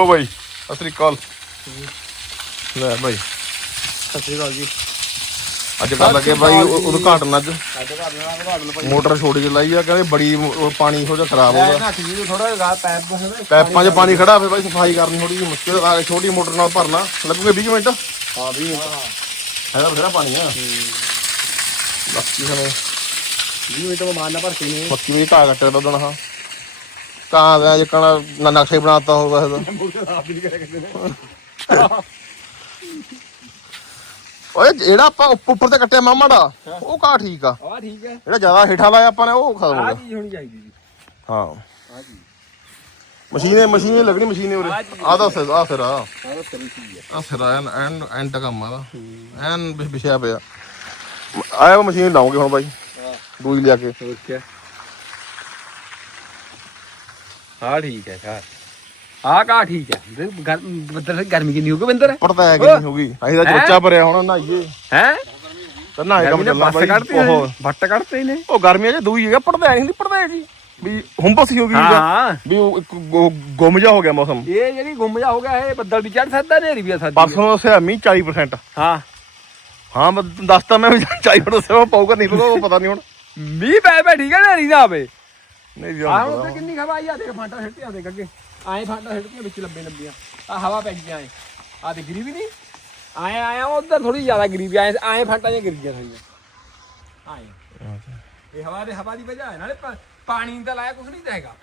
ਓ ਬਾਈ। ਸਤਿ ਸ੍ਰੀ ਅਕਾਲ। ਲੈ ਬਾਈ। ਸਤਿ ਸ਼੍ਰੀ ਅਕਾਲ ਜੀ। ਅੱਜ ਕਰ ਲੱਗੇ ਬਾਈ ਉਹ- ਉਦਘਾਟਨ ਅੱਜ। ਘਾਟ ਮੋਟਰ ਛੋਟੀ ਜਿਹੀ ਲਾਈ ਆ ਕਹਿੰਦੇ ਬੜੀ ਉਹ ਪਾਣੀ ਥੋੜਾ ਖਰਾਬ ਹੋ ਗਿਆ। ਪੈਪ ਹੈ ਨਾ। ਪੈਪਾਂ 'ਚ ਪਾਣੀ ਖੜਾ ਫੇ ਬਾਈ ਸਫ਼ਾਈ ਕਰਨੀ ਥੋੜੀ ਜਿਹੀ ਮੁਸ਼ਕਿਲ ਆ ਛੋਟੀ ਮੋਟਰ ਨਾਲ ਭਰਨਾ। ਲੱਗੂਗੇ 20 ਮਿੰਟ? ਹਾਂ ਵੀ ਹੈਗਾ ਬਥੇਰਾ ਪਾਣੀ ਆ। ਬਾਕੀ ਸਾਨੂੰ 20 ਮਿੰਟ ਮਾਰਨਾ ਭਰ ਕੇ ਨੇ। ਮੱਕੀ ਵੀ ਘਾਹ ਕੱਟੇ ਦਾ ਹਾਂ ਕਾਂ ਦਾ ਜਿਕਣਾ ਨਾ ਨਕਸ਼ੇ ਬਣਾਤਾ ਹੋਊਗਾ ਇਹਦਾ ਓਏ ਜਿਹੜਾ ਆਪਾਂ ਉੱਪ- ਉੱਪਰ ਤੇ ਕੱਟਿਆ ਮਾਮਾ ਦਾ ਉਹ ਘਾਹ ਠੀਕ ਆ? ਆ ਠੀਕ ਹੈ ਜਿਹੜਾ ਜ਼ਿਆਦਾ ਹੇਠਾਂ ਲਾਇਆ ਆਪਾਂ ਨੇ ਉਹ ਖਤਮ ਹੋ ਆ ਗਿਆ। ਚੀਜ਼ ਹੋਣੀ ਚਾਹੀਦੀ ਜੀ। ਹਾਂ। ਆ ਜੀ। ਮਸ਼ੀਨੇ ਮਸ਼ੀਨੇ ਲੱਗਣੀ ਮਸ਼ੀਨੇ ਉਰੇ। ਆ ਦਾ ਸਿਰ ਆ ਸਿਰ ਆ। ਸਾਰਾ ਸਹੀ ਚੀਜ਼ ਹੈ ਆ। ਸਿਰ ਆ ਐਨ ਐਨ ਆ ਦਾ ਐਨ ਵਿਛਿਆ ਪਿਆ। ਆਇਆ ਮਸ਼ੀਨ ਲਾਉਂਗੇ ਹੁਣ ਬਾਈ। ਹਾਂ। ਦੂਈ ਲਿਆ ਕੇ। ਹੋਰ ਕੀ ਹਾਂ ਠੀਕ ਹੈ ਘਰ। ਆ ਕਾ ਠੀਕ ਹੈ। ਬੱਦਲ ਗਰਮੀ ਕਿੰਨੀ ਹੋ ਗਈ ਬਿੰਦਰ ਪੜਦਾ ਹੈ ਕਿੰਨੀ ਹੋ ਗਈ ਅਸੀਂ ਤਾਂ ਚੋਚਾ ਭਰਿਆ ਹੁਣ ਨਹਾਈਏ ਹੈ? ਤੇ ਨਹਾਏ ਕੰਮ ਚੱਲਣਾ ਬੱਟ ਬਾਈ ਕੱਢਤੇ ਉਹ ਬੱਟ ਕੱਢਤੇ ਨੇ। ਉਹ ਗਰਮੀਆਂ 'ਚ ਦੂਈ ਹੈਗਾ ਪੜਦਾ ਨਹੀਂ ਪੜਦਾ ਜੀ ਵੀ ਹੁੰਬਸ ਹੀ ਹੋ ਗਈ ਉਹਦਾ। ਹਾਂ। ਵੀ ਉਹ ਇੱਕ ਗੁ- ਗੁੰਮ ਜਾ ਹੋ ਗਿਆ ਮੌਸਮ। ਇਹ ਜਿਹੜੀ ਗੁੰਮ ਜਾ ਹੋ ਗਿਆ ਇਹ ਬੱਦਲ ਵੀ ਚੜ ਸਕਦਾ ਨੇਰੀ ਵੀ ਆ ਸਕਦੀ ਪਰਸੋਂ ਦੱਸਿਆ ਮੀਂਹ 40% ਹਾਂ। ਹਾਂ ਮੈਂ ਦੱਸਤਾ ਮੈਂ ਵੀ 40% ਦੱਸਿਆ ਉਹ ਪਾਊਗਾ ਨਹੀਂ ਪਊਗਾ ਉਹ ਪਤਾ ਨਹੀਂ ਹੁਣ। ਮੀਂਹ ਪੈ ਪੈ ਠੀਕ ਹੈ ਨੇਰੀ ਨਾ ਆਵੇ। ਨਹੀਂ ਜੀ ਆ ਹੁਣ ਉੱਤੇ ਕਿੰਨੀ ਹਵਾ ਆਈ ਆ ਦੇਖ ਫਾਂਟਾ ਸਿੱਟਿਆ ਆ ਦੇਖ ਅੱਗੇ। ਆਏ ਫਾਂਟਾ ਸਿੱਟੀਆਂ ਵਿੱਚ ਲੱਭੇ ਲੱਭੀਆਂ ਆ ਹਵਾ ਪੈ ਗਈ ਆਏ। ਆ ਤੇ ਗਿਰੀ ਵੀ ਨਹੀਂ। ਆਏ ਆਇਆ ਉਧਰ ਥੋੜੀ ਜ਼ਿਆਦਾ ਗਿਰੀ ਵੀ ਆਏ ਆਏ ਫਾਂਟਾ ਜਿਹਾ ਗਿਰ ਗਿਆ ਥੋੜੀਆਂ ਆਏ ਇਹ ਹਵਾ ਦੇ ਹਵਾ ਦੀ ਵਜ੍ਹਾ ਹੈ। ਨਾਲੇ ਪਾ- ਪਾਣੀ ਤਾਂ ਲਾਇਆ ਕੁਛ ਨਹੀਂ ਹੈਗਾ।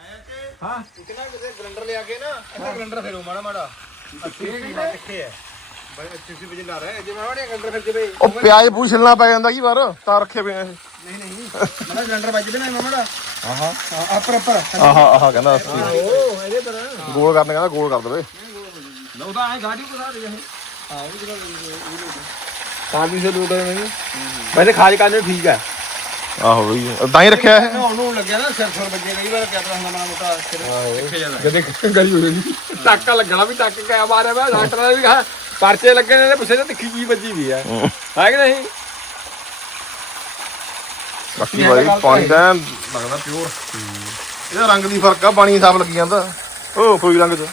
ਹਾਂ। ਕਿਤਨਾ ਕਿਸੇ ਗਰੰਡਰ ਲਿਆ ਕੇ ਨਾ ਇੱਥੇ ਗਰੰਡਰ ਫੇਰੋ ਮਾੜਾ ਮਾੜਾ। ਕਿੱਥੇ ਹੈ? ਬਈ ਅੱਛੀ ਵਜੇ ਲਾ ਰਿਹਾ। ਜੇ ਮਾੜਾ ਗਰੰਡਰ ਫਿਰ ਜਵੇ ਉਹ ਪਿਆਜ਼ ਪੂਛ ਛਿਲਣਾ ਪੈ ਜਾਂਦਾ ਕੀ ਵਾਰ ਤਾਂ ਰੱਖੇ ਪਏ ਆ ਇਹ। ਨਹੀਂ ਨਹੀਂ। ਮਾੜਾ ਗਰੰਡਰ ਵੱਜ ਨਾ ਮਾੜਾ। ਆਹਾ। ਆਪਰ ਆਪਰ। ਆਹਾ ਆਹਾ ਕਹਿੰਦਾ ਅਸੀਂ। ਉਹ ਇਹਦੇ ਪਰ ਗੋਲ ਕਰਨੇ ਕਹਿੰਦਾ ਗੋਲ ਕਰ ਦੇਵੇ। ਉਹਦਾ ਐ ਗਾੜੀ ਕੋਸਾ ਦੇ ਇਹ। ਹਾਂ ਉਹ ਜਿਹੜਾ ਤਾਂ ਵੀ ਸੇ ਲੋਟ ਹੈ ਨਹੀਂ ਵੈਸੇ ਖਾਜ ਕਰਨੇ ਠੀਕ ਹੈ। ਆਹੋ ਬਈ ਤਾਂ ਹੀ ਰੱਖਿਆ ਇਹ। ਨਹਾਉਣ ਨੂੰ ਲੱਗਿਆ ਨਾ ਸਿਰ ਸੁਰ ਵੱਜੇ ਕਈ ਵਾਰ ਕਿਆ ਪਤਾ ਹੁੰਦਾ ਮਾੜਾ ਮੋਟਾ ਸਿਰ ਕਿੱਥੇ ਜਾਂਦਾ ਜਦੇ ਗਰੀ ਹੋ ਜਾਂਦੀ ਟੱਕਾ ਲੱਗਣਾ ਵੀ ਟੱਕ ਕਿਆ ਮਾਰਿਆ ਮੈਂ ਡਾਕਟਰ ਨੇ ਵੀ ਕਹਾ ਪਰਚੇ ਲੱਗਣੇ ਨੇ ਪੁੱਛੇ ਤੇ ਤਿੱਖੀ ਜੀ ਵੱਜੀ ਵੀ ਹੈ। ਹੈ ਕਿ ਨਹੀਂ? ਬਾਕੀ ਬਾਈ ਪਾਣੀ ਦਾ ਲੱਗਦਾ ਪਿਓਰ ਇਹਦਾ ਰੰਗ ਦੀ ਫ਼ਰਕ ਆ ਪਾਣੀ ਸਾਫ਼ ਲੱਗੀ ਜਾਂਦਾ। ਉਹ ਕੋਈ ਰੰਗ ਚ।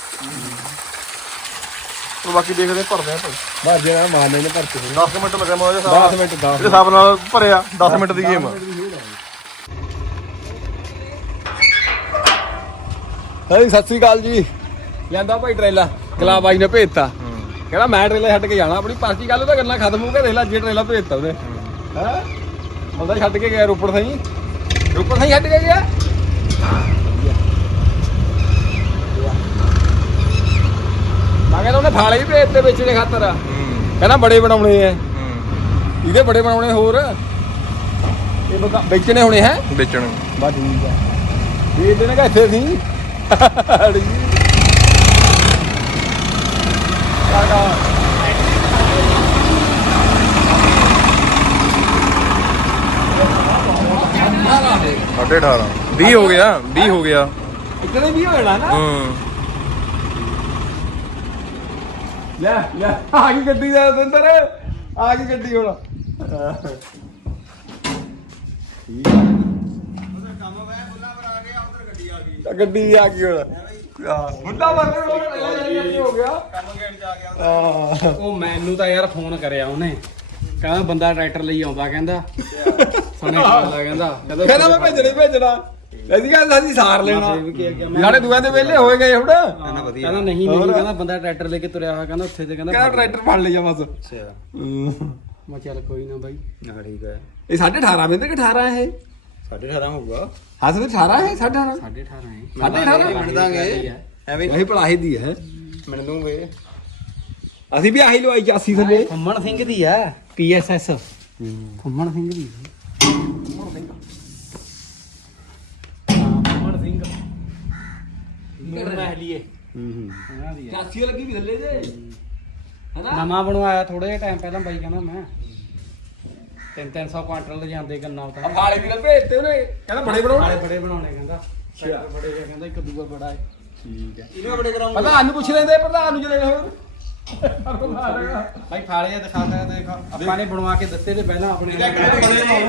ਉਹ ਬਾਕੀ ਦੇਖਦੇ ਭਰਦੇ ਆ ਭਾਈ। ਬਾਹਰ ਜਿਹੜਾ ਮਾਰਨੇ ਨੇ ਪਰਚੇ 10 ਮਿੰਟ ਲੱਗਾ ਮੈਂ ਉਹਦੇ ਹਿਸਾਬ 10 ਮਿੰਟ 10 ਇਹਦੇ ਹਿਸਾਬ ਨਾਲ ਭਰਿਆ 10 ਮਿੰਟ ਦੀ ਗੇਮ ਹਾਂ ਸਤਿ ਸ੍ਰੀ ਅਕਾਲ ਜੀ। ਜਾਂਦਾ ਭਾਈ ਟ੍ਰੇਲਾ ਗਲਾ ਬਾਈ ਨੇ ਭੇਜਤਾ। ਕਹਿੰਦਾ ਮੈਂ ਟ੍ਰੇਲਾ ਛੱਡ ਕੇ ਜਾਣਾ ਆਪਣੀ ਪਰਚੀ ਗੱਲ ਉਹਦਾ ਗੱਲਾਂ ਖਤਮ ਹੋ ਗਿਆ ਦੇਖ ਲੈ ਜੇ ਟ੍ਰੇਲਾ ਭੇਜਤਾ ਉਹਨੇ। ਹੈ? ਉਹਦਾ ਛੱਡ ਕੇ ਗਿਆ ਰੋਪੜ ਸਹੀ ਰੋਪੜ ਸਹੀ ਛੱਡ ਕੇ ਗਿਆ? ਮੈਂ ਕਹਿੰਦਾ ਉਹਨੇ ਫਾਲੇ ਵੀ ਭੇਜਤੇ ਵੇਚਣੇ ਖਾਤਰ। ਕਹਿੰਦਾ ਬੜੇ ਬਣਾਉਣੇ ਐ। ਇਹਦੇ ਬੜੇ ਬਣਾਉਣੇ ਹੋਰ? ਇਹ ਬੰਦਾ ਵੇਚਣੇ ਹੋਣੇ ਹੈ? ਵੇਚਣ। ਬਾ ਠੀਕ ਕਿੱਥੇ ਸੀ ਸਾਢੇ 18 20 ਹੋ ਗਿਆ 20 ਹੋ ਗਿਆ। ਇਤਨੇ ਵੀ ਹੋਣਾ ਨਾ? ਹੂੰ। ਲੈ ਲੈ ਆ ਗਈ ਗੱਡੀ ਦਾ ਅੰਦਰ ਆ ਗਈ ਗੱਡੀ ਹੁਣ। ਕੰਮ ਵੈ ਬੁੱਲਾ ਪਰ ਆ। ਗਿਆ ਉਧਰ ਗੱਡੀ ਆ ਗਈ ਤਾਂ ਗੱਡੀ ਆ ਗਈ ਹੁਣ। ਬੁੱਢਾ ਮਰ ਹੋ ਗਿਆ ਕੰਮ ਗੇੜ ਚ ਆ ਗਿਆ? ਉਹ ਮੈਨੂੰ ਤਾਂ ਯਾਰ ਫੋਨ ਕਰਿਆ ਉਹਨੇ। ਕਹਿੰਦਾ ਬੰਦਾ ਟਰੈਕਟਰ ਲਈ ਆਉਂਦਾ ਕਹਿੰਦਾ। ਸਣੇ ਕਹਿੰਦਾ। ਕਹਿੰਦਾ ਕਹਿੰਦਾ ਮੈਂ ਭੇਜਣਾ ਹੀ ਭੇਜਣਾ। ਐਸੀ ਗੱਲ ਅਸੀਂ ਸਾਰ ਲੈਣਾ। ਵੀ ਕੀ ਸਾਡੇ ਦੁਆ ਦੇ ਵੇਲੇ ਹੋਏ ਗਏ ਹੁਣ। ਕਹਿੰਦਾ ਨਹੀਂ ਨਹੀਂ ਕਹਿੰਦਾ ਬੰਦਾ ਟਰੈਕਟਰ ਲੈ ਕੇ ਤੁਰਿਆ ਹੋਇਆ ਕਹਿੰਦਾ ਉੱਥੇ ਤੇ ਕਹਿੰਦਾ ਕਹਿੰਦਾ ਟਰੈਕਟਰ ਫੜ ਲਿਆ ਬਸ। ਅੱਛਾ। ਮੈਂ ਚੱਲ ਕੋਈ ਨਾ ਬਾਈ। ਨਾ ਠੀਕ ਹੈ। ਇਹ 18.5 ਬਿੰਦ ਕਿ 18 ਇਹ? 18.5 ਹੋਊਗਾ। ਹਾਂ ਤੇ 18 ਹੈ 18.5 18.5 ਹੈ ਸਾਢੇ ਅਠਾਰਾਂ? ਮਿਣ ਦਾਂਗੇ ਐਵੇਂ ਵਹੀ ਪੜਾਹੀ ਦੀ ਹੈ। ਮਿਣ ਦੂੰਗੇ ਅਸੀਂ ਵੀ ਆਹੀ ਲਵਾਈ 84 ਥੱਲੇ। ਫੁੰਮਣ ਸਿੰਘ ਦੀ ਆ ਪੀਐਸਐਸ ਫੁੰਮਣ ਸਿੰਘ ਦੀ ਫੁੰਮਣ ਸਿੰਘ। ਮਹਿਲੀਏ ਇਹਨਾਂ ਦੀ ਆ 84 ਲੱਗੀ ਵੀ ਥੱਲੇ ਜੇ। ਹਨਾ? ਨਵਾਂ ਬਣਵਾਇਆ ਥੋੜੇ ਜਿਹਾ ਟਾਈਮ ਪਹਿਲਾਂ ਬਾਈ ਕਹਿੰਦਾ ਮੈਂ। 3-300 ਕੁਆਂਟਲ ਲੈ ਜਾਂਦੇ ਗੰਨਾ ਆ ਉਤਾਰ ਫਾਲੇ ਵੀ ਭੇਜਤੇ ਉਹਨੇ। ਕਹਿੰਦਾ ਬੜੇ ਬਣਾਉਣੇ। ਬੜੇ ਬਣਾਉਣੇ ਕਹਿੰਦਾ। ਟਰੈਕਟਰ ਬੜੇ ਜਿਹਾ ਕਹਿੰਦਾ ਇੱਕ ਦੂਆ ਬੜਾ ਹੈ ਠੀਕ ਹੈ। ਇਹਨੂੰ ਬੜੇ ਕਰਾਉਂਗੇ ਪ੍ਰਧਾਨ ਨੂੰ ਪੁੱਛ ਲੈਂਦੇ ਪ੍ਰਧਾਨ ਨੂੰ ਜਿਹੜੇ ਹੋਰ ਭਾਈ ਫਾਲੇ ਆ ਦਿਖਾ ਸਕਦੇ ਦੇਖ। ਆਪਾਂ ਨੇ ਬਣਵਾ ਕੇ ਦਿੱਤੇ ਤੇ ਪਹਿਲਾਂ ਆਪਣੇ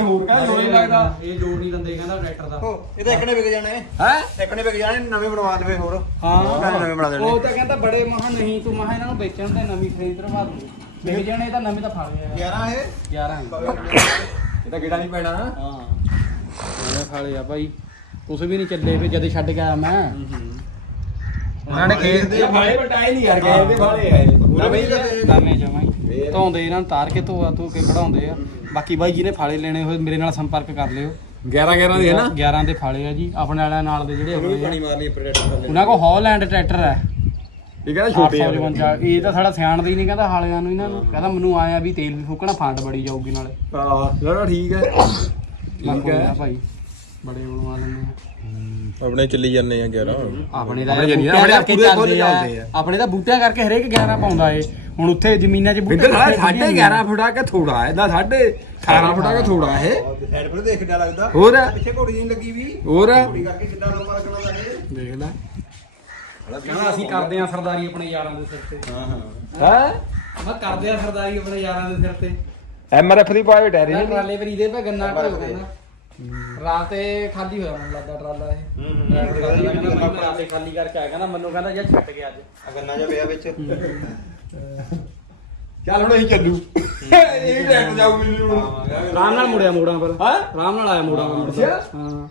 ਹੋਰ ਕਾ ਜੋਰ ਨਹੀਂ ਲੱਗਦਾ। ਇਹ ਜੋੜ ਨਹੀਂ ਦਿੰਦੇ ਕਹਿੰਦਾ ਟਰੈਕਟਰ ਦਾ। ਇਹ ਤਾਂ ਇੱਕ ਨੇ ਵਿਕ ਜਾਣੇ। ਹੈ? ਇੱਕ ਨੇ ਵਿਕ ਜਾਣੇ ਨਵੇਂ ਬਣਵਾ ਦੇਵੇ ਹੋਰ। ਹਾਂ। ਨਵੇਂ ਬਣਾ ਦੇਣੇ। ਉਹ ਤਾਂ ਕਹਿੰਦਾ ਬੜੇ ਮਹਾ ਨਹੀਂ ਤੂੰ ਮਹਾ ਇਹਨਾਂ ਨੂੰ ਵੇਚਣ ਦੇ ਨਵੀਂ ਖਰੀਦ ਰਵਾ ਦੂੰ। ਵਿਕ ਜਾਣੇ ਇਹ ਤਾਂ ਨਵੇਂ ਤਾਂ ਫਾਲੇ ਆ। 11 ਇਹ? 11 ਇਹ। ਤਾਂ ਕਿਹੜਾ ਨਹੀਂ ਪੈਣਾ। ਹਾਂ। ਇਹ ਫਾਲੇ ਆ ਭਾਈ। ਤੁਸੀਂ ਵੀ ਨਹੀਂ ਚੱਲੇ ਵੀ ਜਦ ਛੱਡ ਆਇਆ ਮੈਂ। ਉਹਨਾਂ ਨੇ ਖੇਤ ਦੇ ਭਾਲੇ ਬਟਾਏ ਨਹੀਂ ਯਾਰ ਗਏ ਇਹਦੇ ਭਾਲੇ ਆਏ। ਹੀ ਤਾਂ ਕਰਨੇ ਜਮਾਈ ਧੋਂਦੇ ਇਹਨਾਂ ਨੂੰ ਤਾਰ ਕੇ ਧੋਆ ਧੋ ਕੇ ਖੜਾਉਂਦੇ ਆ। ਬਾਕੀ ਬਾਈ ਜਿਹਨੇ ਫਾਲੇ ਲੈਣੇ ਹੋਏ ਮੇਰੇ ਨਾਲ ਸੰਪਰਕ ਕਰ ਲਿਓ। 11 11 ਦੀ ਹੈ ਨਾ? 11 ਦੇ ਫਾਲੇ ਆ ਜੀ। ਆਪਣੇ ਵਾਲਿਆਂ ਨਾਲ ਦੇ ਜਿਹੜੇ ਹੈਗੇ ਆ। ਪਾਣੀ ਮਾਰਨੀ ਪ੍ਰੋਡਕਟ ਉਹਨਾਂ ਕੋਲ ਹਾਲੈਂਡ ਟਰੈਕਟਰ ਹੈ। ਇਹ ਕਹਿੰਦਾ ਛੋਟੇ ਆ। 855 ਇਹ ਤਾਂ ਸਾਡਾ ਸਿਆਣਦਾ ਹੀ ਨਹੀਂ ਕਹਿੰਦਾ ਹਾਲਿਆਂ ਨੂੰ ਇਹਨਾਂ ਨੂੰ। ਕਹਿੰਦਾ ਮੈਨੂੰ ਆਇਆ ਵੀ ਤੇਲ ਵੀ ਫੂਕਣਾ ਫਾਂਟ ਬੜੀ ਜਾਊਗੀ ਨਾਲੇ। ਹਾਂ ਚਲੋ ਠੀਕ ਹੈ। ਠੀਕ ਹੈ। ਭਾਈ। ਬੜੇ ਬਣਵਾ ਲੈਂਦੇ ਆ ਆਪਣੇ ਚੱਲੀ ਜਾਂਦੇ ਆ 11 ਆਪਣੇ ਦਾ ਆਪਣੇ ਜਰੀਏ ਬੂਟਿਆਂ ਆਪਣੇ ਕਰਕੇ ਪੂਰੇ ਚੱਲਦੇ ਚੱਲਦੇ ਆ। ਆਪਣੇ ਤਾਂ ਬੂਟਿਆਂ ਕਰਕੇ ਹਰੇਕ 11 ਪਾਉਂਦਾ ਏ। ਹੁਣ ਉੱਥੇ ਜ਼ਮੀਨਾਂ 'ਚ ਬਿੰਦਰ ਇਕੱਠੇ ਸਾਢੇ 11 ਫੁੱਟਾ ਕਿ ਥੋੜਾ ਹੈ ਨਾ ਸਾਢੇ 18 ਫੁੱਟਾ ਕਿ ਥੋੜਾ ਹੈ। ਸਾਈਡ ਪਰ ਦੇਖ ਕਿੱਡਾ ਲੱਗਦਾ। ਹੋਰ? ਪਿੱਛੇ ਘੋੜੀ ਨਹੀਂ ਲੱਗੀ ਵੀ। ਹੋਰ? ਘੋੜੀ ਕਰਕੇ ਕਿੱਡਾ ਲੰਮਾ ਲੱਗਣਾ ਦਾ ਇਹ ਦੇਖ ਲੈ। ਕਹਿੰਦਾ ਅਸੀਂ ਕਰਦੇ ਆ ਸਰਦਾਰੀ ਆਪਣੇ ਯਾਰਾਂ ਦੇ ਸਿਰ ਤੇ। ਹਾਂ ਹਾਂ। ਹੈ? ਮੈਂ ਕਰਦੇ ਆ ਸਰਦਾਰੀ ਆਪਣੇ ਯਾਰਾਂ ਦੇ ਸਿਰ ਤੇ। ਐਮ ਆਰ ਐਫ ਦੀ ਪਾਏ ਟੈਰੀ ਨਹੀਂ। ਟਰਾਲੇ ਪਰ ਇਹਦੇ ਪੇ ਗੰਨਾ ਢੋ ਕਹਿੰਦਾ। ਰਾਤ ਤੇ ਖਾਲੀ ਹੋਇਆ ਮੈਨੂੰ ਲੱਗਦਾ ਟਰਾਲਾ ਇਹ। ਹੂੰ ਟਰਾਲਾ ਕਹਿੰਦਾ ਮੈਂ ਰਾਤੇ ਖਾਲੀ ਕਰਕੇ ਆਇਆ ਕਹਿੰਦਾ ਮੈਨੂੰ ਕਹਿੰਦਾ ਯਾਰ ਛੱਡ ਗਿਆ ਅੱਜ ਗੰਨਾ ਜਿਹਾ ਪਿਆ ਵਿੱਚ। ਚੱਲ ਹੁਣ ਅਸੀਂ ਚੱਲੂ। ਇਹ ਵੀ ਜਾਊ ਮੈਨੂੰ ਹੁਣ। ਆਰਾਮ ਨਾਲ ਮੁੜਿਆ ਮੋੜਾਂ ਪਰ। ਹਾਂ? ਆਰਾਮ ਨਾਲ ਆਇਆ ਮੋੜਾਂ ਪਰ ਅੱਛਾ। ਹਾਂ।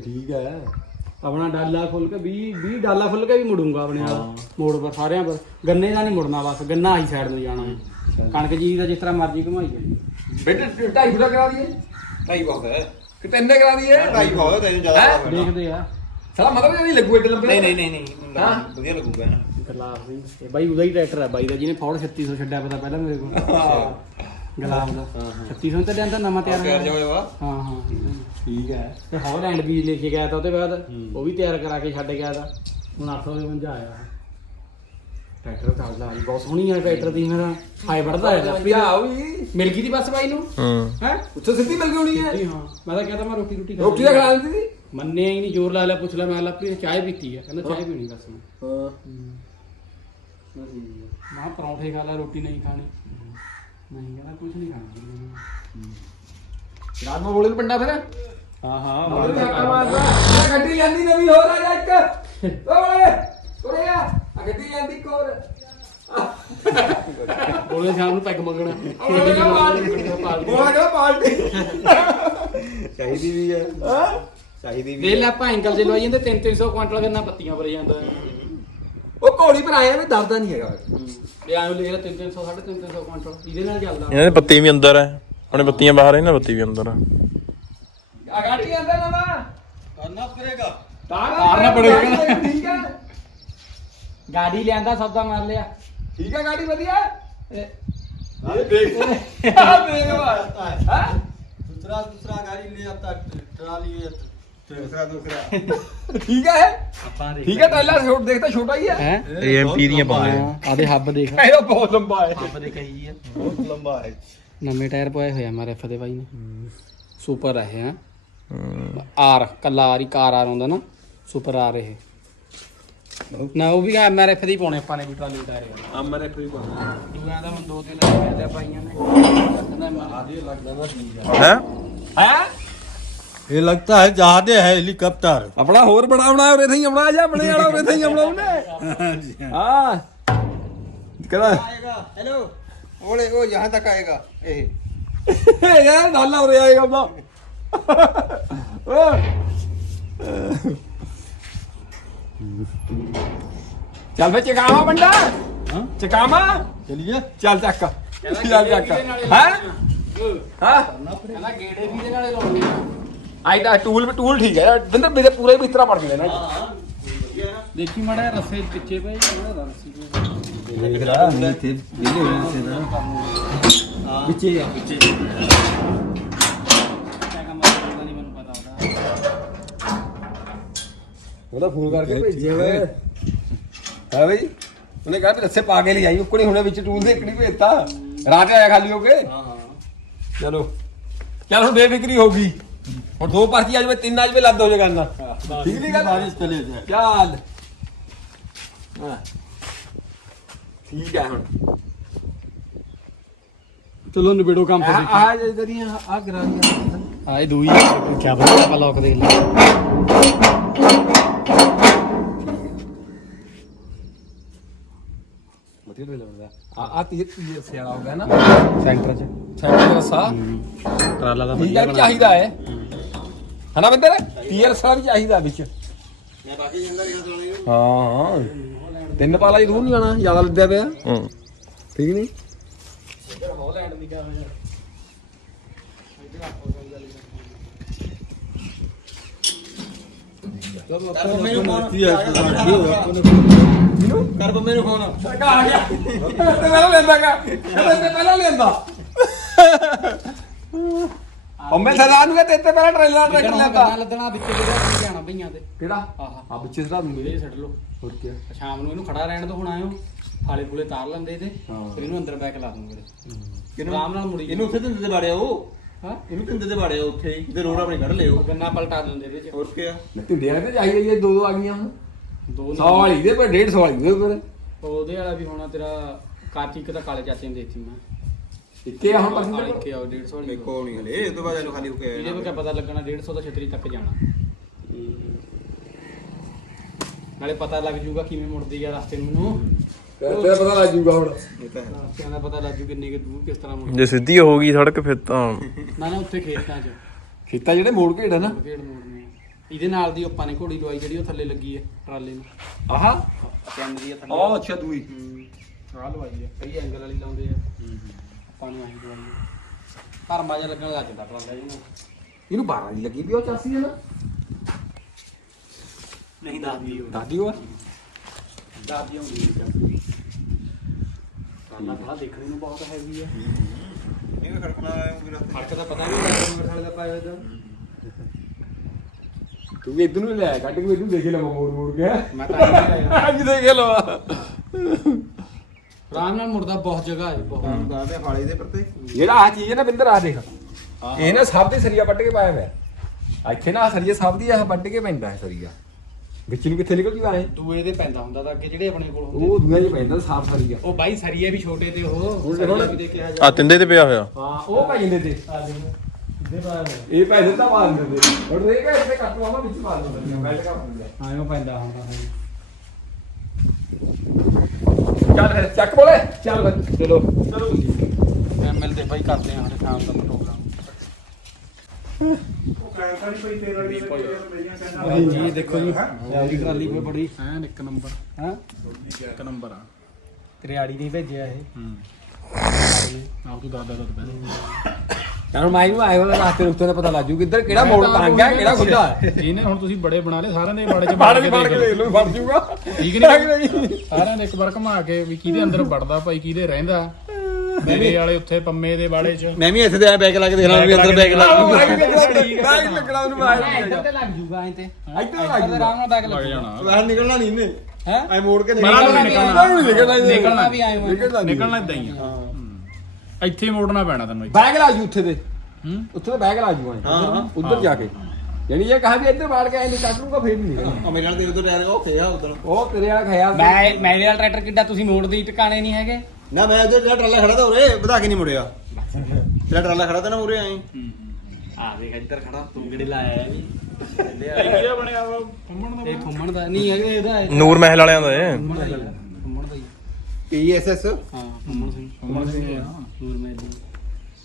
ਠੀਕ ਹੈ। ਆਪਣਾ ਡਾਲਾ ਖੋਲ ਕੇ 20 20 ਡਾਲਾ ਖੋਲ ਕੇ ਵੀ ਮੁੜੂੰਗਾ ਆਪਣੇ ਨਾਲ ਮੋੜ ਪਰ ਸਾਰਿਆਂ ਪਰ। ਗੰਨੇ ਦਾ ਨਹੀਂ ਮੁੜਨਾ ਬਸ ਗੰਨਾ ਆਹੀ ਸਾਈਡ ਨੂੰ ਜਾਣਾ। ਹੈ। ਕਣਕ ਜੀ ਦਾ ਜਿਸ ਤਰ੍ਹਾਂ ਮਰਜ਼ੀ ਘੁਮਾਈ ਜਾਓ ਬੇਟੇ ਢਾਈ ਫੁੱਟਾ ਕਰਾ ਦਈਏ। ਢਾਈ ਬਹੁਤ ਹੈ। ਕਿ ਤਿੰਨੇ ਕਰਾ ਦਈਏ? ਢਾਈ ਬਹੁਤ ਹੈ ਤੈਨੂੰ ਜ਼ਿਆਦਾ ਹੈਂ? ਦੇਖਦੇ ਆ। ਸਾਲਾ ਮਤਲਬ ਇਹ ਨਹੀਂ ਲੱਗੂ ਏਡੇ ਲੰਬੇ? ਨਹੀਂ ਨਹੀਂ ਨਹੀਂ ਨਹੀਂ ਹਾਂ? ਵਧੀਆ ਲੱਗੂਗਾ ਨਾ ਗਲਾਬ ਸਿੰਘ ਇਹ ਬਾਈ ਉਹਦਾ ਹੀ ਟਰੈਕਟਰ ਹੈ ਬਾਈ ਦਾ ਜਿਹਨੇ ਫੌੜ 3600 ਛੱਡਿਆ ਪਤਾ ਪਹਿਲਾਂ ਮੇਰੇ ਕੋਲ। ਗਲਾਬ ਦਾ। 3600 ਤੇ ਲਿਆਂਦਾ ਨਵਾਂ ਤਿਆਰ ਤਿਆਰ ਹੋਇਆ। ਵਾ? ਹਾਂ ਹਾਂ। ਠੀਕ ਹੈ। ਤੇ ਹੌਲੈਂਡ ਵੀ ਲੈ ਕੇ ਗਿਆ ਤਾਂ ਉਹਦੇ ਬਾਅਦ। ਉਹ ਵੀ ਤਿਆਰ ਕਰਾ ਕੇ ਛੱਡ ਗਿਆ ਤਾਂ। ਹੁਣ 855 ਆਇਆ। ਟਰੈਕਟਰ ਚੱਲਦਾ ਜੀ ਬਹੁਤ ਸੋਹਣੀ ਆ ਟਰੈਕਟਰ ਦੀ ਮੇਰਾ ਹਾਈ ਵੜਦਾ ਹੈ ਲੱਪੀ ਆ ਦਾ ਵੀ ਮਿਲ ਗਈ ਦੀ ਬਸ ਬਾਈ ਨੂੰ? ਹੂੰ। ਹੈ? ਉੱਥੇ ਸਿੱਧੀ ਮਿਲ ਗਈ ਹੋਣੀ ਹੈ? ਜੀ ਹਾਂ। ਮੈਂ ਤਾਂ ਕਹਿੰਦਾ ਮੈਂ ਰੋਟੀ ਰੋਟੀ ਰੋਟੀ ਦਾ ਖਾ ਲੈਂਦੀ ਸੀ। ਮੰਨਿਆ ਹੀ ਨਹੀਂ ਜ਼ੋਰ ਲਾ ਲਿਆ ਪੁੱਛ ਲਿਆ ਮੈਂ ਲੱਪੀ ਨੇ ਚਾਹ ਪੀਤੀ ਆ। ਕਹਿੰਦਾ ਚਾਹ ਪੀਣੀ ਬਸ ਮੈਂ। ਹਾਂ। ਮਾਂ ਪਰੌਂਠੇ ਖਾ ਲੈ ਰੋਟੀ ਨਹੀਂ ਖਾਣੀ। ਨਹੀਂ ਕਹਿੰਦਾ ਕੁਝ ਨਹੀਂ ਖਾਣਾ। ਰਾਤ ਨੂੰ ਬੋਲੇ ਨੂੰ ਪਿੰਡਾ ਫਿਰ? ਹਾਂ ਹਾਂ ਬੋਲੇ ਨੂੰ ਹੱਕਾ ਮਾਰਦਾ। ਇਹ ਗੱਡੀ ਲੈਂਦੀ ਨਵੀਂ ਹੋਰ ਆ ਜਾ ਇੱਕ। ਓਏ ਓਏ ਆ। ਲੈਂਦੀ ਇੱਕ ਹੋਰ ਬੋਲੇ ਸ਼ਾਮ ਨੂੰ ਪੈਗ ਮੰਗਣਾ। ਪਾਲਟੀ ਬੋਲਾ ਕਿਹੜਾ ਪਾਲਟੀ ਚਾਹੀਦੀ ਵੀ ਹੈ? ਚਾਹੀਦੀ ਵੀ ਦੇ ਲੈ ਆਪਾਂ ਐਂਕਲ ਦੇ ਲਵਾਈ ਜਾਂਦੇ 3 300 ਕੁਆਂਟਲ ਗੰਨਾ ਪੱਤੀਆਂ ਭਰ ਜਾਂਦਾ। ਉਹ ਘੋੜੀ ਪਰ ਆਇਆ ਵੀ ਦਰਦਾ ਨਹੀਂ ਹੈਗਾ। ਇਹ ਆਇਓ ਲੈ 3 300 350 ਕੁਆਂਟਲ। ਇਹਦੇ ਨਾਲ ਚੱਲਦਾ। ਇਹਨਾਂ ਦੀ ਬੱਤੀ ਵੀ ਅੰਦਰ ਹੈ ਉਹਨੇ ਬੱਤੀਆਂ ਬਾਹਰ ਹੈ ਨਾ ਬੱਤੀ ਵੀ ਅੰਦਰ ਹੈ ਆ ਗਾੜੀ ਆਂਦਾ ਨਵਾਂ। ਕਰਨਾ ਕਰੇਗਾ ਤਾਰਨਾ ਪੜੇਗਾ। ਠੀਕ ਹੈ ਗਾੜੀ ਲਿਆਂਦਾ ਸੌਦਾ ਮਾਰ ਲਿਆ ਠੀਕ ਹੈ ਗਾੜੀ ਵਧੀਆ ਇਹ ਇਹ ਦੇਖ ਆ ਦੇਖ ਬਾ ਹਾਂ दूसरा दूसरा गाड़ी ले आता ट्राली दूसरा दूसरा ਠੀਕ ਹੈ ਆਪਾਂ ਦੇਖ ਠੀਕ ਹੈ ਟ੍ਰੇਲਰ ਛੋਟ ਦੇਖਦਾ ਛੋਟਾ ਹੀ ਹੈ ਹੈ ਏਐਮਟੀ ਦੀਆਂ ਪਾਉਂਦੇ ਆਦੇ ਹੱਬ ਦੇਖ ਇਹਦਾ ਬਹੁਤ ਲੰਬਾ ਹੈ ਹੱਬ ਦੇ ਕਹੀ ਆ बहुत लंबा है ਨਵੇਂ ਟਾਇਰ ਪਵਾਏ ਹੋਏ ਆ ਮੈਂ ਐਫ ਦੇ ਬਾਈ ਨੇ ਸੁਪਰ ਹੈ ਹਾਂ ਆਰ ਕੱਲਾ ਆਰ ਹੀ ਕਾਰ ਆਰ ਆਉਂਦਾ ਨਾ ਸੁਪਰ ਆਰ ਇਹ ਨਾ ਉਹ ਵੀ ਐਮਆਰਐਫ ਦੀ ਪਾਉਣੇ ਆਪਾਂ ਨੇ ਵੀ ਟਰਾਲੀ ਟਾਇਰ ਐਮਆਰਐਫ ਵੀ ਪਾਉਣਾ ਦੂਆਂ ਦਾ ਹੁਣ ਦੋ ਤਿੰਨ ਲੈ ਲਿਆ ਪਾਈਆਂ ਨੇ। ਕਹਿੰਦਾ ਆਦੇ ਲੱਗਦਾ ਨਾ ਹੈ? ਹੈ? ਇਹ ਲੱਗਦਾ ਹੈ ਜਹਾਜ਼ ਹੈ ਹੈਲੀਕਾਪਟਰ। ਆਪਣਾ ਹੋਰ ਬੜਾ ਬਣਾ ਉਰੇ ਥਈ ਆਪਣਾ ਜਾ ਬਣੇ ਵਾਲਾ ਉਰੇ ਥਈ ਆਪਣਾ ਉਹਨੇ? ਹਾਂ। ਕਹਿੰਦਾ ਆਏਗਾ। ਹੈਲੋ ਉਹਲੇ ਉਹ ਜਹਾਂ ਤੱਕ ਆਏਗਾ ਇਹ। ਯਾਰ ਨਾਲ ਉਰੇ ਆਏਗਾ ਬਾ ਓ ਚੱਲ ਫੇ ਚਕਾਵਾ ਬੰਦਾ? ਹਾਂ? ਚਕਾਵਾ? ਚਲੀਏ। ਚੱਲ ਚੱਕ। ਚੱਲ ਚੱਕ। ਹੈ? ਹਾਂ? ਕਹਿੰਦਾ ਗੇੜੇ ਵੀ ਦੇ ਨਾਲੇ ਲਾਉਣੇ ਆਈ ਦਾ ਟੂਲ ਟੂਲ ਠੀਕ ਹੈ। ਦਿੰਦਰ ਮੇਰੇ ਪੂਰੇ ਵੀ ਇਤਰਾ ਪੜ ਗਏ ਨਾ। ਦੇਖੀ ਮੜਾ ਰਸੇ ਪਿੱਛੇ ਪਏ ਇਹਦਾ ਰਸੀ ਦੇਖ ਲਾ ਨਹੀਂ ਤੇ ਵਿਲੇ ਹੋਏ ਨਾ ਪਿੱਛੇ ਆ। ਪਿੱਛੇ। ਉਹਦਾ ਫੋਨ ਕਰਕੇ ਭੇਜਿਆ ਵੇ। ਹਾਂ ਬਈ ਉਹਨੇ ਕਿਹਾ ਵੀ ਰੱਸੇ ਪਾ ਕੇ ਲਈ ਆਈ ਉਕਣੀ ਹੁਣੇ ਵਿੱਚ ਟੂਲ ਦੇ ਇਕਣੀ ਭੇਜਤਾ। ਰਾਤ ਆਇਆ ਖਾਲੀ ਹੋ ਕੇ। ਹਾਂ ਹਾਂ। ਚਲੋ। ਚਲ ਹੁਣ ਬੇਫਿਕਰੀ ਹੋ ਗਈ। ਹੁਣ ਦੋ ਪਰਚੀ ਅੱਜ ਮੈਂ ਤਿੰਨ ਅੱਜ ਮੈਂ ਲੱਦ ਹੋ ਜਾਏਗਾ ਨਾ ਠੀਕ ਨਹੀਂ ਗੱਲ? ਬਾਰਿਸ਼ ਚਲੇ ਜਾ ਚੱਲ। ਹਾਂ। ਠੀਕ ਹੈ ਹੁਣ। ਚਲੋ ਨਿਬੇੜੋ ਕੰਮ ਤੁਸੀਂ। ਆ ਜਿਹੜੀਆਂ ਆ ਗਰਾਰੀਆਂ ਆ ਇਹ ਦੂਈ ਕੀ ਬਣਾ ਪਾ ਲੋਕ ਦੇਖ ਲੈ ਵਧੀਆ ਦੇ ਲੱਗਦਾ ਆ ਆ ਤੀਰ ਤੀਰ ਸਿਆਲਾ ਹੋ ਗਿਆ ਨਾ। ਸੈਂਟਰ 'ਚ। ਤੇ ਰਸਾ ਟਰਾਲਾ ਦਾ ਠੀਕ ਹੈ ਚਾਹੀਦਾ ਹੈ ਹਨਾ ਬੰਦਰ? ਤੀਰ ਸਾਰਾ ਵੀ ਚਾਹੀਦਾ ਵਿੱਚ। ਮੈਂ ਬਾਕੀ ਜਾਂਦਾ ਰਿਹਾ ਚਲਾਉਣੇ ਹਾਂ ਹਾਂ। ਤਿੰਨ ਪਾਲਾ ਹੀ ਦੂਰ ਨਹੀਂ ਜਾਣਾ ਜ਼ਿਆਦਾ ਲੱਦਿਆ ਪਿਆ। ਹੂੰ। ਠੀਕ ਨਹੀਂ ਕਰ ਬੰਮੇ ਨੂੰ ਫੋਨ ਕਰ ਬੰਮੇ ਨੂੰ ਫੋਨ। ਆ ਗਿਆ। ਤੇ ਪਹਿਲਾਂ ਲੈਂਦਾਗਾ ਤੇ ਪਹਿਲਾਂ ਲੈਂਦਾ। ਉਹ ਮੈਂ ਸਰਦਾਰ ਨੂੰ ਤੇ ਪਹਿਲਾਂ ਟ੍ਰੇਲਰ ਟਰੈਕਟਰ ਗੱਲਾਂ ਲੈਂਦਾ ਲੱਦਣਾ ਵਿੱਚ ਜਿਹੜਾ ਜਾਣਾ ਭਈਆਂ ਤੇ ਕਿਹੜਾ? ਆਹ। ਆ ਵਿੱਚੇ ਸਰਾ ਦੂੰਗੇ ਮੇਰੇ ਛੱਡ ਲਓ। ਹੋਰ ਕੀ ਸ਼ਾਮ ਨੂੰ ਇਹਨੂੰ ਖੜਾ ਰਹਿਣ ਤੋਂ ਹੁਣ ਆਇਓ। ਫਾਲੇ ਫੂਲੇ ਤਾਰ ਲੈਂਦੇ ਤੇ। ਫਿਰ ਇਹਨੂੰ ਅੰਦਰ ਬੈਕ ਲਾ ਦੂੰਗੇ ਆਰਾਮ ਨਾਲ ਮੁੜੀ ਇਹਨੂੰ ਉੱਥੇ ਦਿੰਦੇ ਤੇ ਬਾੜਿਆ ਉਹ? ਹਾਂ? ਇਹਨੂੰ ਦਿੰਦੇ ਤੇ ਬਾੜਿਆ ਉੱਥੇ ਹੀ। ਕਿਤੇ ਰੋਡ ਆਪਣੀ ਕੱਢ ਲਿਓ। ਗੰਨਾ ਪਲਟਾ ਦਿੰਦੇ ਇਹਦੇ ਚ। ਹੋਰ ਕੀ ਆ? ਤੇ ਚਾਹੀਦੀ ਇਹ ਦੋ ਦੋ ਆ ਗਈਆਂ ਹੁਣ। ਦੋ 100 ਵਾਲੀ ਦੇ ਪਰ 150 ਵਾਲੀ ਦੇ ਪਰ। ਉਹਦੇ ਵਾਲਾ ਵੀ ਹੋਣਾ ਤੇਰਾ ਕਾਚੀ ਇੱਕ ਤਾਂ ਕਾਲੇ ਚਾਚੇ ਨੇ ਦੇਤੀ ਮੈਂ। ਇੱਕੇ ਆ ਹੁਣ ਕਾਲੇ ਪਸੰਦ ਕੇ ਆਓ 150 ਵਾਲੀ। ਮੇਰੇ ਕੋਲ ਨਹੀਂ ਹਲੇ ਇਹ ਤੋਂ ਬਾਅਦ ਇਹਨੂੰ ਖਾਲੀ ਹੋ ਕੇ ਇਹਦੇ ਵਿੱਚ ਪਤਾ ਲੱਗਣਾ 150 ਦਾ ਛਤਰੀ ਤੱਕ ਜਾਣਾ। ਨਾਲੇ ਪਤਾ ਲੱਗ ਜੂਗਾ ਕਿਵੇਂ ਮੁੜਦੀ ਆ ਰਸਤੇ ਨੂੰ ਮੈਨੂੰ। ਤੇਰਾ ਪਤਾ ਲੱਗ ਜੂਗਾ ਹੁਣ। ਇਹ ਤਾਂ ਹੈ। ਰਸਤਿਆਂ ਦਾ ਪਤਾ ਲੱਗ ਜੂ ਕਿੰਨੇ ਕਿ ਦੂਰ ਕਿਸ ਤਰ੍ਹਾਂ ਮੁੜਦੀ ਜੇ ਸਿੱਧੀ ਹੋ ਗਈ ਸੜਕ ਫਿਰ ਤਾਂ। ਨਾ ਨਾ ਉੱਥੇ ਖੇਤਾਂ 'ਚ। ਖੇਤਾਂ ਜਿਹੜੇ ਮੋੜ ਘੇੜਾ ਨਾ। ਗੇੜ ਮੋੜਨੇ। ਆ। ਇਹਦੇ ਨਾਲ ਦੀ ਆਪਾਂ ਨੇ ਘੋੜੀ ਲਵਾਈ ਜਿਹੜੀ ਉਹ ਥੱਲੇ ਲੱਗੀ ਹੈ ਟਰਾਲੇ ਨੂੰ। ਆਹਾ? ਕੈਮਰੀ ਆ ਥੱਲੇ। ਉਹ ਅੱਛਾ ਦੂਈ। ਆਹ ਲਵਾਈ ਹੈ ਕਈ ਐਂਗਲ ਵਾਲੀ ਲਾਉਂਦੇ ਆ। ਆਪਾਂ ਨੂੰ ਆਹੀ ਲਵਾਈ ਹੈ ਧਰਮਾ ਜਿਹਾ ਲੱਗਣ ਲੱਗ ਜਾਂਦਾ ਟਰਾਲਾ ਇਹਨੂੰ। ਇਹਨੂੰ 12 ਦੀ ਲੱਗੀ ਵੀ ਉਹ ਚਾਸੀ ਹੈ ਨਾ ਨਹੀਂ ਦਾਦੀ ਉਹ ਦਾਦੀ ਉਹ ਦਾਦੀ ਹੁੰਦੀ ਹੈ ਟਰਾਲਾ ਥੋੜਾ ਦੇਖਣ ਨੂੰ ਬਹੁਤ ਹੈਵੀ ਹੈ ਇਹ ਖੜਕਣਾ ਆਇਆ ਵੀਰ ਫ਼ਰਕ ਤਾਂ ਪਤਾ ਨਹੀਂ ਲੱਗਦਾ ਮੇਰੇ ਸਾਲੇ ਦਾ ਪਾਇਆ ਹੋਇਆ ਤੂੰ ਵੀ ਇਧਰ ਨੂੰ ਲੈ ਕੱਢ ਕੇ ਇਧਰ ਦੇਖ ਲਵਾ ਮੋੜ ਮੋੜ ਕੇ। ਮੈਂ ਤਾਂ ਇਹ ਲਿਆ ਅੱਜ ਦੇਖ ਲਵਾ। ਆਰਾਮ ਨਾਲ ਮੁੜਦਾ ਬਹੁਤ ਜਗ੍ਹਾ ਹੈ ਬਹੁਤ। ਦਾਦੇ ਫਾਲੀ ਦੇ ਪਰਤੇ। ਜਿਹੜਾ ਆ ਚੀਜ਼ ਹੈ ਨਾ ਬਿੰਦਰ ਆ ਦੇਖ। ਇਹ ਨਾ ਸਭ ਦੇ ਸਰੀਆ ਵੱਟ ਕੇ ਪਾਇਆ ਹੋਇਆ ਇੱਥੇ ਨਾ ਆਹ ਸਰੀਆ ਸਭ ਦੀ ਆਹ ਵੱਟ ਕੇ ਪੈਂਦਾ ਹੈ ਸਰੀਆ। ਵਿੱਚ ਨੂੰ ਕਿੱਥੇ ਨਿਕਲ ਜੂ ਆਏ ਦੂਏ ਦੇ ਪੈਂਦਾ ਹੁੰਦਾ ਤਾਂ ਅੱਗੇ ਜਿਹੜੇ ਆਪਣੇ ਕੋਲ ਹੁੰਦੇ। ਉਹ ਦੁਨੀਆ 'ਚ ਪੈਂਦਾ ਸਾਫ਼ ਸਰੀਆ। ਉਹ ਬਾਈ ਸਰੀਏ ਵੀ ਛੋਟੇ ਤੇ ਉਹ। ਹੁਣ- ਸਰੀਆ ਆ ਤਿੰਦੇ ਤੇ ਪਿਆ ਹੋਇਆ। ਹਾਂ ਉਹ ਪੈ ਜਾਂਦੇ ਤੇ। ਇਹ ਪੈ ਦਿੱਤਾ ਮਾਰ ਦਿੰਦੇ ਹੁਣ ਇਹ ਕਹੇ ਇੱਥੇ ਕੱਟ ਲਾਵਾ ਵਿੱਚ ਮਾਰ ਦਿੰਦੇ ਬੈਲਟ ਕਰ ਦਿੰਦੇ ਹਾਂ ਉਹ ਪੈਂਦਾ ਹੁੰਦਾ ਹੈ ਚੱਲ ਫਿਰ ਚੱਕ ਬੋਲੇ ਚੱਲ ਫਿਰ ਚਲੋ ਚਲੋ ਮੈਂ ਮਿਲਦੇ ਬਾਈ ਕਰਦੇ ਹਾਂ ਸਾਡੇ ਸ਼ਾਮ ਦਾ ਪ੍ਰੋਗਰਾਮ ਜੀ ਦੇਖੋ ਜੀ ਯਾਰੀ ਟਰਾਲੀ ਕੋਈ ਬੜੀ ਐਨ ਇੱਕ ਨੰਬਰ ਹਾਂ ਇੱਕ ਨੰਬਰ ਆ ਤੇਰੇ ਆੜੀ ਨੇ ਭੇਜਿਆ ਇਹ ਆਪ ਤੂੰ ਦਾਦਾ ਦਾ ਪਹਿਲਾਂ ਯਾਰ ਮਾਈ ਨੂੰ ਆਏ ਵਾਲਾ ਰਾਸਤੇ ਰੁਕਤੇ ਦਾ ਪਤਾ ਲੱਗ ਜੂ ਕਿੱਧਰ ਕਿਹੜਾ ਮੋੜ ਤੰਗ ਹੈ ਕਿਹੜਾ ਖੁੱਲਾ ਹੈ। ਇਹਨੇ ਹੁਣ ਤੁਸੀਂ ਬੜੇ ਬਣਾ ਲਏ ਸਾਰਿਆਂ ਦੇ ਬਾੜੇ ਚ ਫੜ ਕੇ ਫੜ ਕੇ ਦੇਖ ਲਓ ਫੜ ਜੂਗਾ। ਠੀਕ ਨਹੀਂ? ਸਾਰਿਆਂ ਦੇ ਇੱਕ ਵਾਰ ਘੁਮਾ ਕੇ ਵੀ ਕਿਹਦੇ ਅੰਦਰ ਵੜਦਾ ਭਾਈ ਕਿਹਦੇ ਰਹਿੰਦਾ? ਮੇਰੇ ਵਾਲੇ ਉੱਥੇ ਪੰਮੇ ਦੇ ਬਾੜੇ ਚ। ਮੈਂ ਵੀ ਇੱਥੇ ਤੇ ਬੈਗ ਲਾ ਕੇ ਦੇਖ ਲਾਂ ਵੀ ਅੰਦਰ ਬੈਗ ਲਾ ਬੈਗ ਲੱਗਣਾ ਉਹਨੂੰ ਇੱਧਰ ਤੇ ਲੱਗ ਜੂਗਾ ਐ ਤੇ। ਇੱਧਰ ਲੱਗ ਜੂਗਾ। ਆਰਾਮ ਨਾਲ ਬੈਗ ਲੱਗ ਜਾਣਾ। ਬਾਹਰ ਨਿਕਲਣਾ ਨਹੀਂ ਇਹਨੇ। ਹੈ? ਐ ਮੋੜ ਕੇ ਬਾਹਰ ਨਿਕਲਣਾ। ਨੂੰ ਨਿਕਲਣਾ ਨਹੀਂ ਨਿਕਲਣਾ ਨਿਕਲਣਾ। ਵੀ ਆਏ ਹੋਏ। ਨਿਕਲਣਾ ਨਹੀਂ ਨਿਕਲਣਾ ਇਦਾਂ ਹੀ ਆ। ਇੱਥੇ ਹੀ ਮੋੜਨਾ ਪੈਣਾ ਤੈਨੂੰ ਇੱਥੇ। ਬੈਗ ਲਾ ਜੂ ਉੱਥੇ ਦੇ। ਹੂੰ? ਉੱਥੇ ਤਾਂ ਬੈਗ ਲਾ ਜੂ ਹਾਂ, ਹਾਂ। ਉੱਧਰ ਜਾ ਕੇ। ਯਾਨੀ ਇਹ ਕਹਾ ਵੀ ਇੱਧਰ ਮਾਰ ਕੇ ਐਂ ਨਹੀਂ ਕੱਟ ਲੂਗਾ ਫੇਰ ਨਹੀਂ। ਆ ਮੇਰੇ ਨਾਲ ਤੇ ਉਧਰ ਟਾਇਰ ਉਹ ਖਿਆ ਉਧਰ। ਉਹ ਤੇਰੇ ਵਾਲਾ ਖਿਆਲ ਮੈਂ ਮੇਰੇ ਵਾਲਾ ਟਰੈਕਟਰ ਕਿੱਡਾ ਤੁਸੀਂ ਮੋੜਦੇ ਹੀ ਟਿਕਾਣੇ ਨਹੀਂ ਹੈਗੇ? ਨਾ ਮੈਂ ਉਧਰ ਜਿਹੜਾ ਟਰਾਲਾ ਖੜਾ ਤਾਂ ਉਰੇ ਵਧਾ ਕੇ ਨਹੀਂ ਮੁੜਿਆ। ਜਿਹੜਾ ਟਰਾਲਾ ਖੜਾ ਤਾਂ ਨਾ ਉਰੇ ਆਈ ਆ ਦੇਖ ਇੱਧਰ ਖੜਾ ਤੂੰ ਕਿਹੜੇ ਲਾਇਆ ਹੈ ਵੀ ਕਿਹੜਾ ਬਣਿਆ ਵਾ ਘੁੰਮਣ ਦਾ ਇਹ ਫੁੰਮਣ ਦਾ ਨਹੀਂ ਹੈਗਾ ਇਹਦਾ ਨੂਰ ਮਹਿਲ ਵਾਲਿਆਂ ਦਾ ਏ ਪੀਐਸਐਸ ਹਾਂ ਫੁੰਮਣ ਸਿੰਘ। ਘੁੰਮਣ ਸਿੰਘ ਆ। ਨੂਰ ਮੈਂ ਦੀ।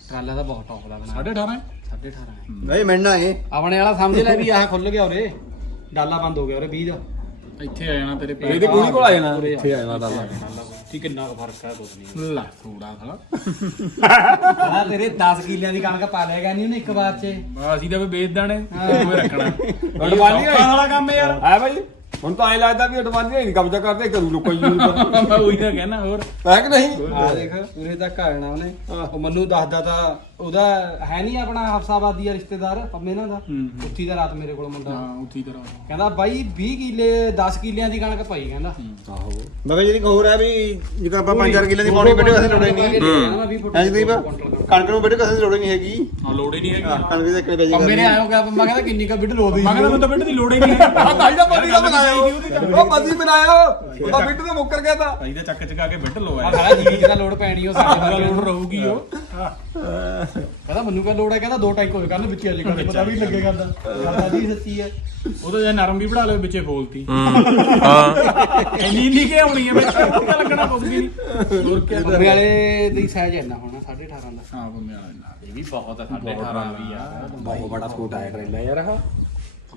ਟਰਾਲਾ ਦਾ ਬਹੁਤ ਟੌਪ ਦਾ ਬਣਾ। ਸਾਢੇ 18 18.5 ਹੈ। ਨਹੀਂ ਮਿਲਣਾ ਏ ਆਪਣੇ ਵਾਲਾ ਸਮਝ ਲੈ ਵੀ ਆਹ ਖੁੱਲ ਗਿਆ ਉਰੇ। ਡਾਲਾ ਬੰਦ ਹੋ ਗਿਆ ਉਰੇ 20 ਦਾ। ਇੱਥੇ ਆ ਜਾਣਾ ਤੇਰੇ ਪੈਰ ਇਹਦੇ ਕੋਲ ਕੋਲ ਆ ਜਾਣਾ। ਉਰੇ ਇੱਥੇ ਆ ਜਾਣਾ ਡਾਲਾ। ਠੀਕ ਕਿੰਨਾ ਕੁ ਫ਼ਰਕ ਹੈ ਕੁਝ ਨਹੀਂ। ਲਾ ਥੋੜਾ ਥਲਾ ਆ ਤੇਰੇ 10 ਕਿੱਲਿਆਂ ਦੀ ਕਣਕ ਪਾ ਲਿਆਗਾ ਨਹੀਂ ਉਹਨੇ ਇੱਕ ਵਾਰ 'ਚ। ਅਸੀਂ ਤਾਂ ਵੀ ਵੇਚ ਦਾਣੇ ਉਹ ਰੱਖਣਾ। ਅਡਵਾਨੀ ਸੌਖਾ ਵਾਲਾ ਕੰਮ ਯਾਰ। ਹੈ ਭਾਈ ਹੁਣ ਤਾਂ ਐ ਲੱਗਦਾ ਵੀ ਅਡਵਾਨੀ ਨਹੀਂ ਕਬਜ਼ਾ ਕਰਦੇ ਕਰੂ ਲੋਕਾਂ ਮੈਂ ਉਹੀ ਤਾਂ ਕਹਿਣਾ ਹੋਰ? ਹੈ ਕਿ ਨਹੀਂ? ਆ ਦੇਖ ਉਰੇ ਤੱਕ ਆ ਜਾਣਾ ਉਹਨੇ। ਉਹ ਮੈਨੂੰ ਦੱਸਦਾ ਤਾਂ ਉਹਦਾ ਹੈ ਨਹੀਂ ਆਪਣਾ ਹਫਸਾਬਾਦੀ ਆ ਰਿਸ਼ਤੇਦਾਰ ਪੰਮੇ ਨਾਲ ਦਾ। ਉੱਥੀ ਦਾ ਰਾਤ ਮੇਰੇ ਕੋਲ ਮੁੰਡਾ। ਹਾਂ ਉੱਥੀ ਤਰ੍ਹਾਂ ਕਹਿੰਦਾ ਬਾਈ 20 ਕਿੱਲੇ 10 ਕਿੱਲਿਆਂ ਦੀ ਕਣਕ ਪਾਈ ਕਹਿੰਦਾ। ਮਗਰ ਜਿਹੜੀ ਹੋਰ ਹੈ ਵੀ ਜਿਵੇਂ ਆਪਾਂ 5-4 ਕਿੱਲੇ ਦੀ ਪਾਉਣੀ ਬੈਠੇ ਅਸੀਂ ਲੋੜੇ ਨਹੀਂ। ਹੈ। ਜੀ ਦੀਪ? ਕਣਕ ਨੂੰ ਬੈਠੇ ਕਿਸੇ ਦੀ ਲੋੜ ਨਹੀਂ ਹੈਗੀ। ਹਾਂ ਲੋੜ ਹੀ ਨਹੀਂ ਹੈਗੀ। ਹਾਂ ਕਣਕ ਦੇ ਇੱਕ ਵੇਜੀ ਪੰਮੇ ਨੇ ਆਇਓ ਗਿਆ ਪੰਮਾ ਕਹਿੰਦਾ ਕਿੰਨੀ ਕ ਬਿੱਡ ਲੋਦੀ ਮੈਂ ਕਹਿੰਦਾ ਮੈਨੂੰ ਤਾਂ ਬਿੱਟ ਦੀ ਲੋੜ ਹੀ ਨਹੀਂ ਹੈ ਆ ਤਾਈ ਦਾ ਬੰਦੀ ਦਾ ਬਣਾਇਆ ਉਹ। ਬੰਦੀ ਬਣਾਇਆ ਉਹਦਾ ਬਿੱਟ ਤੇ ਮੁੱਕਰ ਗਿਆ ਤਾਂ। ਭਾਈ ਦਾ ਚੱਕ ਚਕਾ ਕੇ ਬਿੱਟ ਲਵਾਇਆ। ਕਹਿੰਦਾ ਜੀਰੀ ਦਾ ਲੋਡ ਪੈਣੀ ਉਹ ਸਾਡੇ ਲੋੜ ਨੂੰ। ਰਹੂਗੀ ਉਹ। ਕਹਿੰਦਾ ਮੈਨੂੰ ਕਾ ਲੋੜ ਹੈ ਕਹਿੰਦਾ ਦੋ ਟੈਂਕ ਹੋਏ ਕਰਨ ਵਿੱਚ ਅਜੇ ਕਦੇ ਪਤਾ ਵੀ ਲੱਗੇਗਾ ਤਾਂ। ਕਹਿੰਦਾ ਜੀ ਸੱਚੀ ਹੈ। ਉਹਦਾ ਜੇ ਨਰਮ ਵੀ ਬਣਾ ਲਵੇ ਵਿੱਚੇ ਫੋਲਤੀ ਹਾਂ ਇੰਨੀ ਇੰਨੀ ਕਿ ਆਉਣੀ ਹੈ ਵਿੱਚ ਉਹ ਤਾਂ ਲੱਗਣਾ ਕੁਝ ਵੀ ਨਹੀਂ। ਹੋਰ ਕੀ ਪੰਮੇ ਵਾਲੇ ਦੀ ਸਾਈਜ਼ ਇੰਨਾ ਹੋਣਾ 18.5 ਦਾ। ਹਾਂ ਬੰਮੇ ਵਾਲਾ ਇੰਨਾ। ਇਹ ਵੀ ਬਹੁਤ ਹੈ 18 ਵੀ ਆ। ਬਹੁਤ ਬੜਾ ਛੋਟਾ ਹੈ ਟ੍ਰੇਲਾ ਯਾਰ ਆਹ।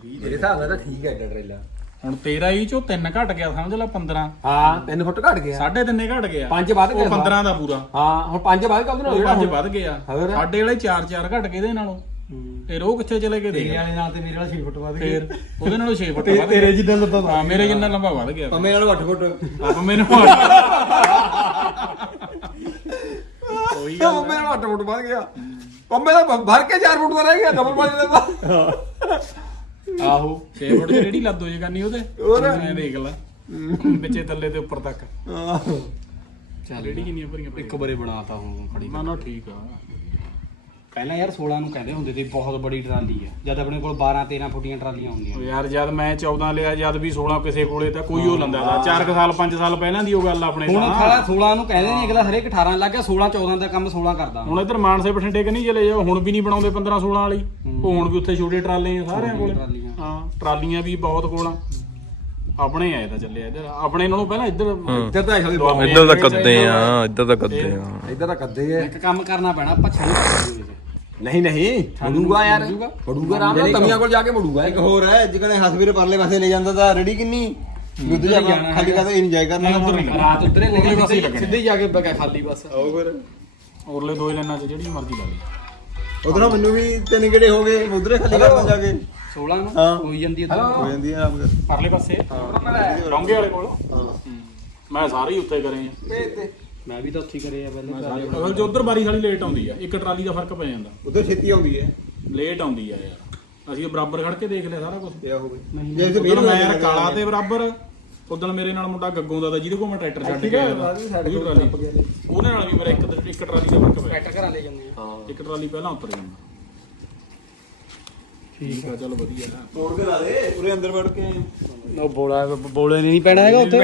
ਮੇਰੇ ਹਿਸਾਬ ਨਾਲ ਤਾਂ ਠੀਕ ਹੈ ਟ੍ਰੇਲਾ ਹੁਣ 13 ਹੀ ਚੋਂ 3 ਘਟ ਗਿਆ ਸਮਝ ਲੈ 15 ਹਾਂ 3 ਫੁੱਟ ਘਟ ਗਿਆ। ਸਾਢੇ ਤਿੰਨੇ ਘਟ ਗਿਆ। ਪੰਜ ਵੱਧ ਉਹ ਗਿਆ। 15 ਦਾ ਪੂਰਾ। ਹਾਂ ਹੁਣ 5 ਵੱਧ ਗਿਆ ਉਹਦੇ ਨਾਲ ਉਹ ਜਿਹੜਾ ਪੰਜ ਹੁਣ ਵੱਧ ਗਿਆ? ਸਾਡੇ ਵਾਲੇ 4 4 ਘਟ ਗਏ ਇਹਦੇ ਨਾਲੋਂ। ਤੇ ਰੋਹ ਕਿੱਥੇ ਚਲੇ ਗਏ ਤੇਰੇ ਦੇਖ ਵਾਲੇ ਨਾਲ ਤੇ ਮੇਰੇ ਵਾਲਾ 6 ਫੁੱਟ ਵੱਧ ਗਿਆ ਫੇਰ ਉਹਦੇ ਨਾਲੋਂ 6 ਫੁੱਟ ਵੱਧ ਗਿਆ ਜਿੱਦਾਂ ਲੱਭਾ ਹਾਂ ਮੇਰੇ ਜਿੰਨਾ ਲੰਬਾ ਵੱਧ ਗਿਆ। ਪੰਮੇ ਨਾਲ 8 ਫੁੱਟ। ਆਪ ਮੈਨੂੰ ਉਹੀ ਗੱਲ ਪੰਮੇ ਨਾਲ 8 ਫੁੱਟ ਵੱਧ ਗਿਆ। ਪੰਮੇ ਦਾ ਭਰ ਕੇ 4 ਫੁੱਟ ਦਾ ਰਹਿ ਗਿਆ ਡਬਲ ਵਾਲੇ ਦਾ ਆਹੋ 6 ਫੁੱਟ ਦੀ ਰੇੜੀ ਲੱਦੋ ਜੇ ਕਰਨੀ ਉਹਦੇ। ਮੈਂ ਦੇਖ ਲਾ ਵਿੱਚੇ ਥੱਲੇ ਤੇ ਉੱਪਰ ਤੱਕ। ਚੱਲ ਰੇੜੀ ਕਿੰਨੀਆਂ ਭਰੀਆਂ ਇੱਕ ਬਰੇ ਬਣਾਤਾ ਹੁਣ ਖੜੀ ਨਾ ਨਾ ਠੀਕ ਆ। ਪਹਿਲਾਂ ਯਾਰ 16 ਨੂੰ ਕਹਿੰਦੇ ਹੁੰਦੇ ਸੀ ਬਹੁਤ ਬੜੀ ਟਰਾਲੀ ਹੈ ਜਦ ਆਪਣੇ ਕੋਲ 12 13 ਫੁੱਟੀਆਂ ਟਰਾਲੀਆਂ ਹੁੰਦੀਆਂ। ਉਹ ਯਾਰ ਜਦ ਮੈਂ 14 ਲਿਆ ਜਦ ਵੀ 16 ਕਿਸੇ ਕੋਲੇ ਤਾਂ ਕੋਈ ਉਹ ਲੰਦਾ ਦਾ 4 ਸਾਲ 5 ਸਾਲ ਪਹਿਲਾਂ ਦੀ ਉਹ ਗੱਲ ਆਪਣੇ ਹੁਣ ਖਾਲਾ 16 ਨੂੰ ਕਹਿੰਦੇ ਨੇ ਅਗਲਾ ਹਰੇਕ 18 ਲੱਗ ਗਿਆ 16 14 ਦਾ ਕੰਮ 16 ਕਰਦਾ। ਹੁਣ ਇੱਧਰ ਮਾਨਸੇ ਬਠਿੰਡੇ ਕਿ ਨਹੀਂ ਚਲੇ ਜਾਓ? ਹੁਣ ਵੀ ਨਹੀਂ ਬਣਾਉਂਦੇ 15 16 ਵਾਲੀ। ਉਹ ਹੁਣ ਵੀ ਉੱਥੇ ਛੋਟੇ ਟਰਾਲੇ ਆ ਸਾਰਿਆਂ ਕੋਲੇ। ਟਰਾਲੀਆਂ। ਹਾਂ ਟਰਾਲੀਆਂ ਵੀ ਬਹੁਤ ਕੋਲ ਆ। ਆਪਣੇ ਆਏ ਤਾਂ ਚੱਲੇ ਇੱਧਰ। ਆਪਣੇ ਨਾਲੋਂ ਪਹਿਲਾਂ ਇੱਧਰ ਇੱਧਰ ਤਾਂ ਇੱਧਰ ਤਾਂ ਕੱਦੇ ਆ ਇੱਧਰ ਤਾਂ ਕੱਦੇ ਆ। ਇੱਧਰ ਤਾਂ ਕੱਦੇ ਐ ਇੱਕ ਕੰਮ ਕਰਨਾ ਪੈਣਾ ਨਹੀਂ ਕਰਦੀ ਨਹੀਂ ਨਹੀਂ। ਫੜੂਗਾ ਯਾਰ। ਫੜੂਗਾ ਰਾਮ ਨਾਲ ਤਮੀਆਂ ਕੋਲ ਜਾ ਕੇ ਮੁੜੂਗਾ। ਇੱਕ ਹੋਰ ਹੈ ਜਿਕਣੇ ਹਸਬੀਰ ਪਰਲੇ ਪਾਸੇ ਲੈ ਜਾਂਦਾ ਤਾਂ ਰੈਡੀ ਕਿੰਨੀ? ਦੁੱਧ ਜਾਣਾ ਖਾਲੀ ਕਰਦੇ ਇੰਜੋਏ ਕਰਨਾ ਰਾਤ ਹੀ ਲੈ ਲੱਗਣੇ। ਸਿੱਧੇ ਜਾ ਕੇ ਬਗਾ ਖਾਲੀ ਬਸ। ਆਓ ਫਿਰ। ਉਰਲੇ ਦੋ ਲੈਣਾ ਚ ਜਿਹੜੀ ਮਰਜ਼ੀ ਲਾ ਲਈ ਉਧਰੋਂ ਮੈਨੂੰ ਵੀ ਤਿੰਨ ਗੇੜੇ ਹੋ ਗਏ ਮੈਂ ਉਧਰੇ ਖਾਲੀ ਕਰਦਾ ਜਾ ਕੇ। 16 ਨੂੰ? ਹਾਂ। ਹੋਈ ਜਾਂਦੀ ਹੈ ਹੋ ਜਾਂਦੀ ਆ ਪਰਲੇ ਪਾਸੇ? ਰੌਂਗੇ ਵਾਲੇ ਕੋਲ? ਮੈਂ ਸਾਰੇ ਹੀ ਉੱਥੇ ਕਰੇ ਆ। ਮੈਂ ਵੀ ਤਾਂ ਉੱਥੇ ਹੀ ਕਰੇ ਆ ਪਹਿਲੇ ਅਗਰ ਜੋ ਉਧਰ ਬਾਰੀ ਸਾਲੀ ਲੇਟ ਆਉਂਦੀ ਆ ਇੱਕ ਟਰਾਲੀ ਦਾ ਫ਼ਰਕ ਪੈ ਜਾਂਦਾ। ਉਧਰ ਛੇਤੀ ਆਉਂਦੀ ਹੈ ਲੇਟ ਆਉਂਦੀ ਆ ਯਾਰ। ਅਸੀਂ ਬਰਾਬਰ ਖੜ ਕੇ ਦੇਖ ਲਿਆ ਸਾਰਾ ਕੁਝ ਪਿਆ ਹੋਵੇ ਜੇ ਇੱਥੇ ਉਦੋਂ ਮੈਂ ਯਾਰ ਕਾਲਾ ਤੇ ਬਰਾਬਰ ਉਦੋਂ ਮੇਰੇ ਨਾਲ ਮੁੰਡਾ ਗੱਗੋਂ ਦਾ ਤਾ ਜਿਹਦੇ ਕੋਲ ਮੈਂ ਟਰੈਕਟਰ ਛੱਡ ਕੇ ਆਇਆ ਤਾ। ਉਹਦੀ ਟਰਾਲੀ। ਉਹਦੇ ਨਾਲ ਵੀ ਮੇਰਾ ਇੱਕ ਇੱਕ ਟਰਾਲੀ ਦਾ ਫ਼ਰਕ ਪਿਆ। ਟਰੈਕਟਰ ਘਰਾਂ ਲੈ ਜਾਂਦੇ ਆ। ਇੱਕ ਟਰਾਲੀ ਪਹਿਲਾਂ ਉਤਰ ਜਾਂਦਾ। ਠੀਕ ਆ। ਚਲੋ ਵਧੀਆ। ਮੋੜ ਕੇ ਲਾ ਦੇ ਪੂਰੇ ਅੰਦਰ ਵੜ ਕੇ ਉਹ ਬੋਲਾ ਬੋਲੇ ਨਹੀਂ ਪੈਣਾ ਹੈਗਾ ਉੱਥੇ।